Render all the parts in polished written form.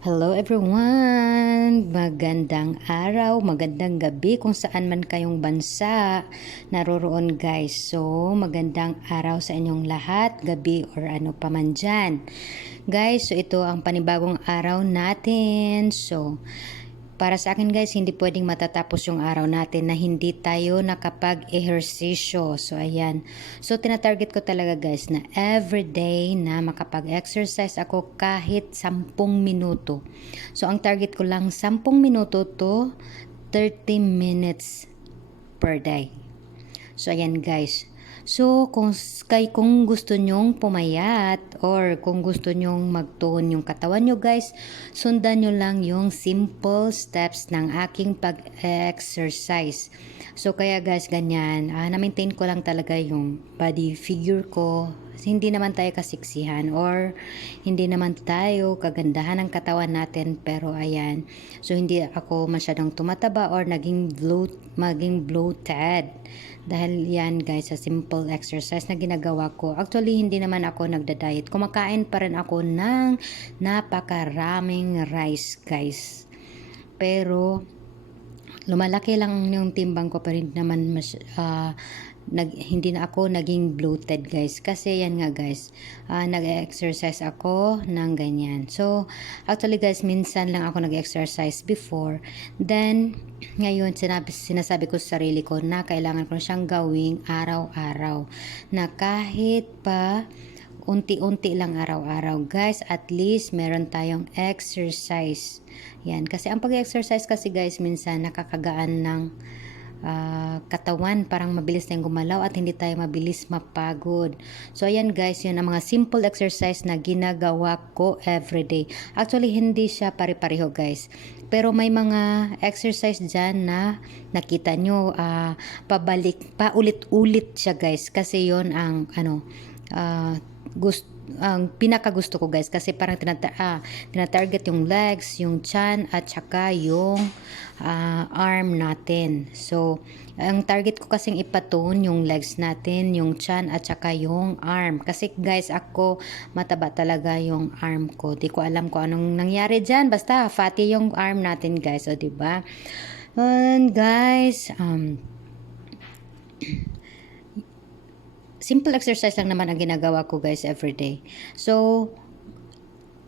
Hello everyone! Magandang araw, magandang gabi kung saan man kayong bansa naroroon guys. So, magandang araw sa inyong lahat, gabi or ano pa man dyan. Guys, so ito ang panibagong araw natin. So, para sa akin guys, hindi pwedeng matatapos yung araw natin na hindi tayo nakapag-ehersisyo. So ayan. So tinatarget ko talaga guys na everyday na makapag-exercise ako kahit 10 minuto. So ang target ko lang 10 minuto to 30 minutes per day. So ayan guys. So kung gusto nyong pumayat or kung gusto nyong magtuon yung katawan nyo guys, sundan nyo lang yung simple steps ng aking pag-exercise. So kaya guys ganyan, na-maintain ko lang talaga yung body figure ko. Hindi naman tayo kasiksihan or hindi naman tayo kagandahan ng katawan natin, pero ayan. So hindi ako masyadong tumataba or maging bloated. Dahil yan guys sa simple exercise na ginagawa ko. Actually hindi naman ako nagda-diet. Kumakain pa rin ako ng napakaraming rice guys. Pero lumalaki lang yung timbang ko, pa rin naman hindi na ako naging bloated guys, kasi yan nga guys, nag-exercise ako ng ganyan. So actually guys, minsan lang ako nag-exercise before, then ngayon sinasabi ko sa sarili ko na kailangan ko siyang gawing araw-araw, na kahit pa unti-unti lang araw-araw guys, at least meron tayong exercise. Yan, kasi ang pag-exercise kasi guys, minsan nakakagaan ng katawan, parang mabilis tayong gumalaw at hindi tayo mabilis mapagod. So ayan guys, yun ang mga simple exercise na ginagawa ko everyday. Actually hindi siya pare-pareho guys, pero may mga exercise dyan na nakita nyo, paulit-ulit siya guys, kasi yun ang ang pinakagusto ko guys, kasi parang tinatarget yung legs, yung chan at saka yung arm natin. So ang target ko kasing ipatone yung legs natin, yung chan at saka yung arm, kasi guys ako mataba talaga yung arm ko. Di ko alam kung anong nangyari dyan, basta fatty yung arm natin guys. O diba? And guys, simple exercise lang naman ang ginagawa ko guys everyday. So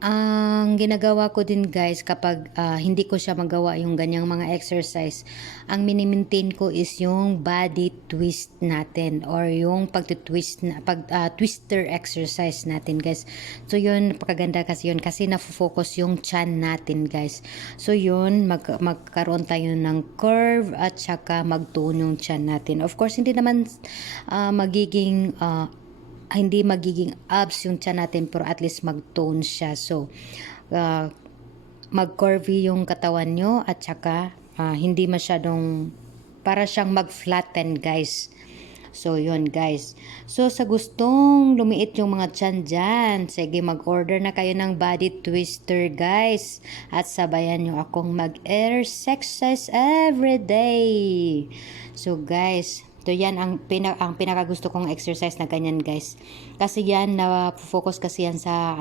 ang ginagawa ko din guys kapag hindi ko siya magawa yung ganyang mga exercise, ang mini-maintain ko is yung body twist natin or yung twister exercise natin guys. So yun, napakaganda kasi yun, kasi na-focus yung chan natin guys. So yun, magkaroon tayo ng curve at saka magtuon yung chan natin. Of course, hindi naman hindi magiging abs yung tiyan natin, pero at least mag-tone siya. So, mag-curvy yung katawan nyo at saka hindi masyadong para siyang mag-flatten guys. So, yun guys. So, sa gustong lumiit yung mga tiyan dyan, sige, mag-order na kayo ng body twister guys. At sabayan nyo akong mag-exercise everyday. So, guys, so yan ang pinakagusto kong exercise na ganyan guys. Kasi yan na-focus kasi yan sa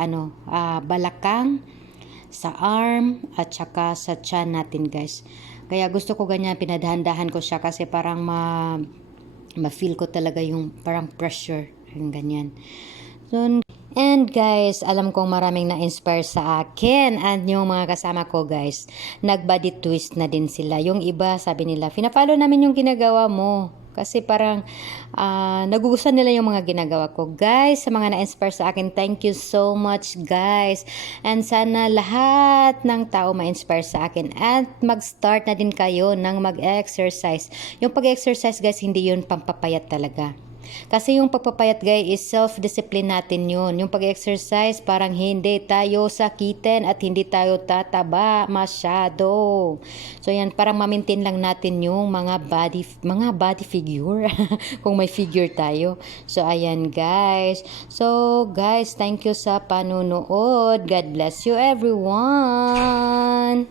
balakang, sa arm at saka sa chan natin guys. Kaya gusto ko ganyan, pinadahan-dahan ko siya kasi parang ma-feel ko talaga yung parang pressure, yung ganyan. So, and guys, alam kong maraming na-inspire sa akin and yung mga kasama ko guys, nag-body twist na din sila. Yung iba sabi nila, pina-follow namin yung ginagawa mo. Kasi parang nagugustuhan nila yung mga ginagawa ko. Guys, sa mga na-inspire sa akin, thank you so much guys. And sana lahat ng tao ma-inspire sa akin. At mag-start na din kayo ng mag-exercise. Yung pag-exercise guys, hindi yun pampapayat talaga. Kasi yung pagpapayat guys is self-discipline natin yun. Yung pag-exercise parang hindi tayo sakitin at hindi tayo tataba masyado. So yan, parang ma-maintain lang natin yung mga body figure kung may figure tayo. So ayan guys. So guys, thank you sa panunood. God bless you everyone.